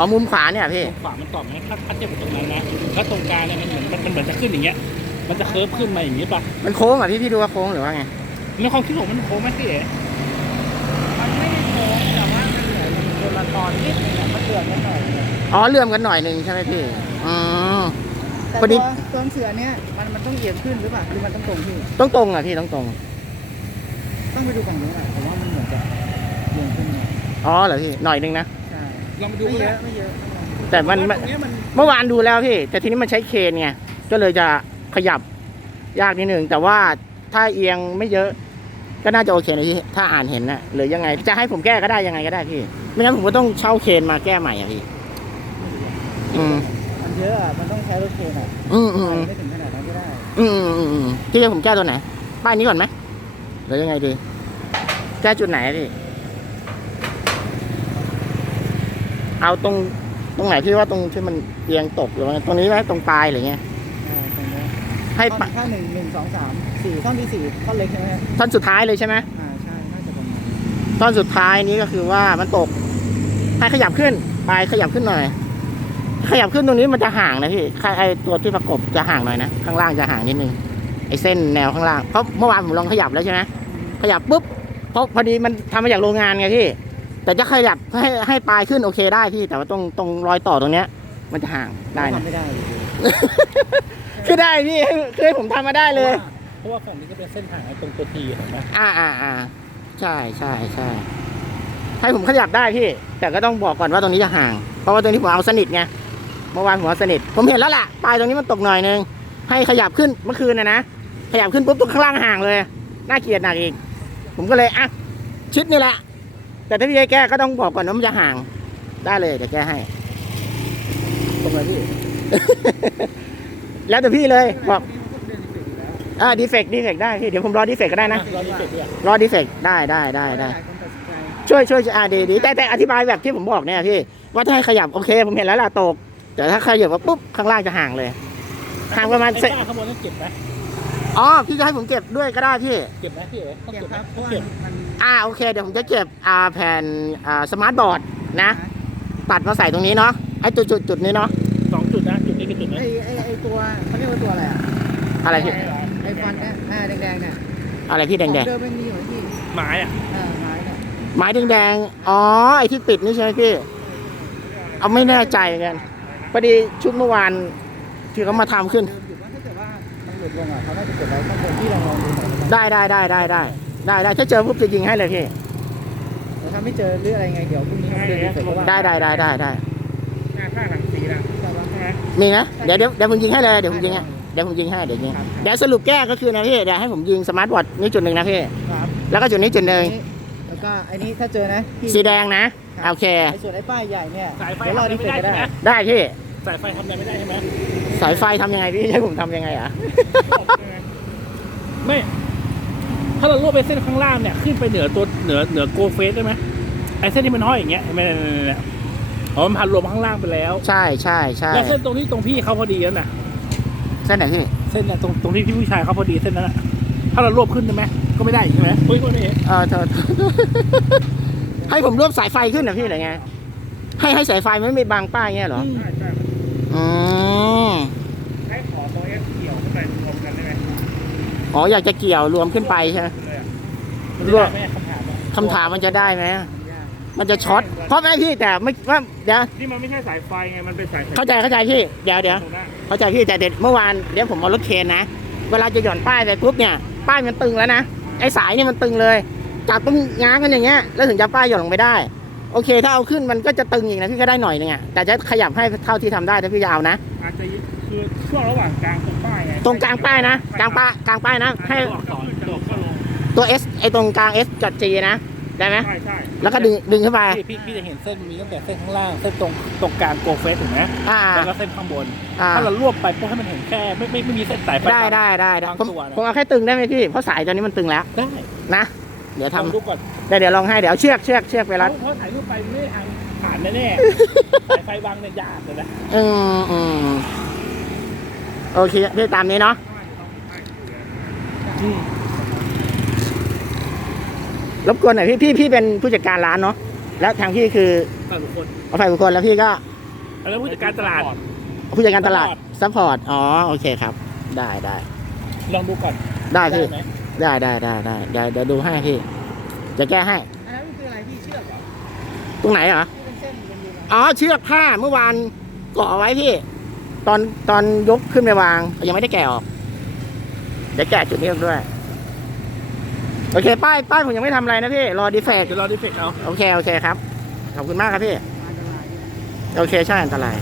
อ๋อมุมขวาเนี่ยพี่ตรงขวามันตอบไหมถ้าถ้าเทียบกับตรงนั้นนะแล้วตรงกลางเนี่ยมันเหมือนมันมันเหมือนจะขึ้นอย่างเงี้ย มันจะเคิร์ฟขึ้นมาอย่างนี้ป่ะมันโค้งเหรอะพี่พี่ดูว่าโค้งหรือว่าไงในความคิดผมมันโค้งไหมพี่เอ๋มันไม่ได้โค้งแต่ว่ามันเหลือคนละตอนนิดนึงอะมันเดือดกันหน่อยเนี่ยอ๋อเลื่อมกันหน่อยหนึ่งใช่ไหมพี่อืม แต่พอดี ตัวตัวเสือเนี่ยมันมันต้องเอียงขึ้นหรือเปล่าหรือมันต้องตรงที่ต้องตรงอะพี่ต้องตรงต้องไปดูฝั่งนู้นอะแต่ว่ามันเหมือนจะเอียงขึ้นเนี่ยอ๋อเหรอพี่หน่อยหนึงนะใช่ ลองไปดูไม่เลเยยอะไม่เยอะแต่มันตมันรงเนี้ยมันเมื่อวานดูแล้วพี่ แต่ทีนี้มันใช้เคนไงก็เลยจะขยับยากนิดนึงแต่ว่าถ้าเอียงไม่เยอะ ก็น่าจะโอเคนะพี่ถ้าอ่านเห็นนะหรือยังไงจะให้ผมแก้ก็ได้ยังไงก็ได้พี่ไม่งั้นผมก็ต้องเช่าเคนมาแก้ใหม่อะพี่อืมมันเยอะอะมันต้องใช้รถเคนอะอืมอืมไปอืมไม่ถึงขนาดนั้นก็ได้อืมอืมอืมพี่จะผมแก้ตัวไหนป้ายนี้ก่อนไหมหรือยังไงดี แก้จุดไหนอะพี่ เอาตรงตรงไหนพี่ว่าตรงที่มันเอียงตกหรือว่าไงตรงนี้ไหมตรงปลายหรือไงอ่าตรงนี้ให้ท่อนปะท่อนหนึ่งหนึ่งสองสามสี่ท่อนที่สี่ท่อนเล็กใช่ไหมฮะท่อนสุดท้ายเลยใช่ไหมอ่าใช่น่าจะประมาณท่อนสุดท้ายนี้ก็คือว่ามันตก ให้ขยับขึ้นปลายขยับขึ้นหน่อย ขยับขึ้นตรงนี้มันจะห่างนะพี่ใครไอตัวที่ประกบจะห่างหน่อยนะ ข้างล่างจะห่างนิดนึงไอเส้นแนวข้างล่างเพราะเมื่อวานผมลองขยับแล้วใช่ไหมขยับปุ๊บเพราะพอดีมันทำมาจากโรงงานไงพี่ แต่จะขยับให้ให้ปลายขึ้นโอเคได้พี่แต่ว่าตรงตรงรอยต่อตรงเนี้ย มันจะห่างได้นะ ทำไม่ได้อยู่ดีคือได้พี่คือให้ผมทำมาได้เลย เพราะว่าฝั่งนี้ก็เป็นเส้นทางไอ้ตรงตัวทีเห็นไหมอ่าอ่าอ่าใช่ใช่ใช่ให้ผมขยับได้พี่ แต่ก็ต้องบอกก่อนว่าตรงนี้จะห่าง เพราะว่าตรงนี้ผมเอาสนิทไงเมื่อวานผมเอาสนิท ผมเห็นแล้วล่ะปลายตรงนี้มันตกหน่อยนึงให้ขยับขึ้นเมื่อคืนนะนะขยับขึ้นปุ๊บตรงข้างล่างห่างเลยน่าเกลียดหนักอีก ผมก็เลยอะชิดนี่แหละ แต่ถ้าพี่จะแก้ก็ต้องบอกก่อนว่ามันจะห่าง ได้เลยเดี๋ยวแก้ให้ตรงไหนพี่ แล้วแต่พี่เลยบอกอ่าดีเฟกดีเฟกได้พี่เดี๋ยวผมรอดีเฟกก็ได้นะราดีเสร็จด้วยรอดีเฟกได้ได้ได้ได้ ช่วยช่วยอ่าดีดีแต่แต่อธิบายแบบที่ผมบอกเนี่ยพี่ ว่าถ้าให้ขยับโอเคผมเห็นแล้วล่ะตก แต่ถ้าขยับว่าปุ๊บข้างล่างจะห่างเลย ห่างประมาณเซนฝ้าข้างบนนั้นเก็บไหม อ๋อพี่จะให้ผมเก็บด้วยก็ได้พี่ เก็บไหมพี่เอ๋ต้องเก็บเก็บไหมครับเพต้อราะงว่าเก็บมันอ่าโอเคเดี๋ยวผมจะเก็บอ่าแผ่นอ่าสมาร์ทบอร์ดนะ ตัดมาใส่ตรงนี้เนาะไอ้จุดจุดจุดนี้เนาะสองจุดนะจุดนี้คือจุดไหนไอไอไอตัวเขาเรียกว่าตัวอะไรอะอะไรพี่ไอฟันเนี่ยหน้าแดงๆเนี่ยอะไรพี่แดงแดงของเดิมมันมีอยู่ที่ไม้อะเออไม้เนี่ยๆไม้แดงแดงๆอ๋อไอ้ที่ติดนี่ใช่ไหมพี่เอาไม่แน่ใจเหมือนกันพอดีชุดเมื่อวานที่เขามาทำขึ้น หลุดลงอะเขาน่าจะเก็บไว้ข้างบนที่ลองลองดูหน่อยนะครับได้ได้ได้ได้ได้ได้ได้ถ้าเจอปุ๊บจะยิงให้เลยพี่แต่ถ้าไม่เจอหรืออะไรไงเดี๋ยวพรุ่งนี้เดินเสร็จก็ว่าได้ได้ได้ได้ได้หน้าข้างหลังสีนะใช่ปะใช่ไหมมีนะเดี๋ยวเดี๋ยวเดี๋ยวผมยิงให้เลยเดี๋ยวผมยิงให้เดี๋ยวผมยิงให้เดี๋ยวยิงเดี๋ยวสรุปแก้ก็คือนะพี่เดี๋ยวให้ผมยิงสมาร์ทบอร์ดนี่จุดหนึ่งนะพี่ครับแล้วก็จุดนี้จุดหนึ่งแล้วก็ไอ้นี้ถ้าเจอนะพี่สีแดงนะโอเคไอ้ส่วนไอ้ป้ายใหญ่เนี่ยสายไฟเดี๋ยวรอทำอะไรดีไม่เสร็จได้ก็ใช่ได้ไหมได้พี่ สายไฟทำอะไรไม่ได้ใช่ไหม สายไฟทำยังไงพี่ให้ผมทำยังไงอะ ไม่ ถ้าเราลวกไปเส้นข้างล่างเนี่ย ขึ้นไปเหนือตัวเหนือเหนือโกเฟสได้ไหมไอ้เส้นที่มันห้อยอย่างเงี้ยไม่ไม่ไม่ไม่อ๋อมันพันรวมข้างล่างไปแล้ว ใช่ใช่ใช่แล้วเส้นตรงนี้ตรงพี่เขาพอดีแล้วนะเส้นไหนพี่ เส้นน่ะตรงตรงที่พี่ผู้ชายเขาพอดีเส้นนั้นน่ะถ้าเรารวบขึ้นได้ไหมก็ไม่ได้อีกใช่ไหมเฮ้ยคนนี้เออเธอให้ผมรวบสายไฟขึ้นเหรอพี่หรือไง ให้ให้สายไฟไม่ไม่บังป้ายเงี้ยเหรอ ใช่ใช่อืม ให้ขอตัวเอสเกี่ยวเข้าไปรวมกันได้ไหม อ๋ออยากจะเกี่ยวรวมขึ้นไปใช่ไหมเลยอะรวบไม่ได้คำถามอะคำถามมันจะได้ไหมมันจะช็อตเพราะไม่พี่แต่ไม่ว่าเดี๋ยวนี่มันไม่ใช่สายไฟไงมันเป็นสายไฟเข้าใจเข้าใจพี่เดี๋ยวเดี๋ยวตรงหน้าเข้าใจพี่แต่เด็ดเมื่อวานเดี๋ยวผมเอารถเคนนะเวลาจะหย่อนป้ายไปปุ๊บเนี่ยป้ายมันตึงแล้วนะไอ้สายนี่มันตึงเลยจับต้องง้างกันอย่างเงี้ยแล้วถึงจะป้ายหย่อนลงไปได้ โอเค ถ้าเอาขึ้นมันก็จะตึงอีกนะพี่ก็ได้หน่อยนึงอะแต่จะขยับให้เท่าที่ทำได้ถ้าพี่จะเอานะอาจจะ คือช่วงระหว่างกลางตรงป้ายไงตรงกลางป้ายนะ กลางป้ายกลางป้ายนะให้ตัวอักษรตัวก็ลงตัว S ไอ้ตรงกลาง S กับ G นะ ได้ไหมใช่ใช่แล้วก็ดึงดึงขึ้นไปพี่พี่พี่จะเห็นเส้นมีตั้งแต่เส้นข้างล่างเส้นตรงตรงกลางโกเฟสถูกไหมอ่า แล้วก็เส้นข้างบน อ่า ถ้าเรารวบไปปุ๊บให้มันเห็นแค่ไม่ไม่ไม่มีเส้นสายไฟได้ได้ได้ได้บางผมตัวนะผมเอาแค่ตึงได้ไหมพี่ เพราะสายตัวนี้มันตึงแล้วได้นะ เดี๋ยวทำลองดูก่อนเดี๋ยวเดี๋ยวลองให้เดี๋ยวเอาเชือกเชือกเชือกไปรัดเพราะถ่ายรูปไปไม่ได้ทางผ่านแน่ๆสายไฟวางเนี่ยยากเลยนะอืมอืม โอเคพี่ตามนี้เนาะอืมรบกวนหน่อยพี่พี่พี่เป็นผู้จัดการร้านเนาะแล้วทางพี่คือแต่บุคคลเอาฝ่ายบุคคลแล้วพี่ก็แล้วผู้จัดการตลาด ผู้จัดการตลาด Support ซัพพอร์ตอ๋อโอเคครับ ได้ได้ลองดูก่อนได้พี่ไหมได้ได้ได้ได้เดี๋ยวเดี๋ยวดูให้พี่จะแก้ให้อันนั้นมันคืออะไรพี่เชือกเหรอตรงไหนเหรอที่เป็นเส้นเป็นยูนะอ๋อเชือกผ้าเมื่อวานเกาะเอาไว้พี่ ตอนตอนยกขึ้นไปวาง ยังไม่ได้แกะออกเดี๋ยวแกะจุดนี้ด้วย โอเค ป้ายป้ายผมยังไม่ทำอะไรนะพี่ รอดีเฟกต์เดี๋ยวรอดีเฟกต์เอา โอเค โอเคครับ ขอบคุณมากครับพี่อันตรายโอเค ใช่อันตราย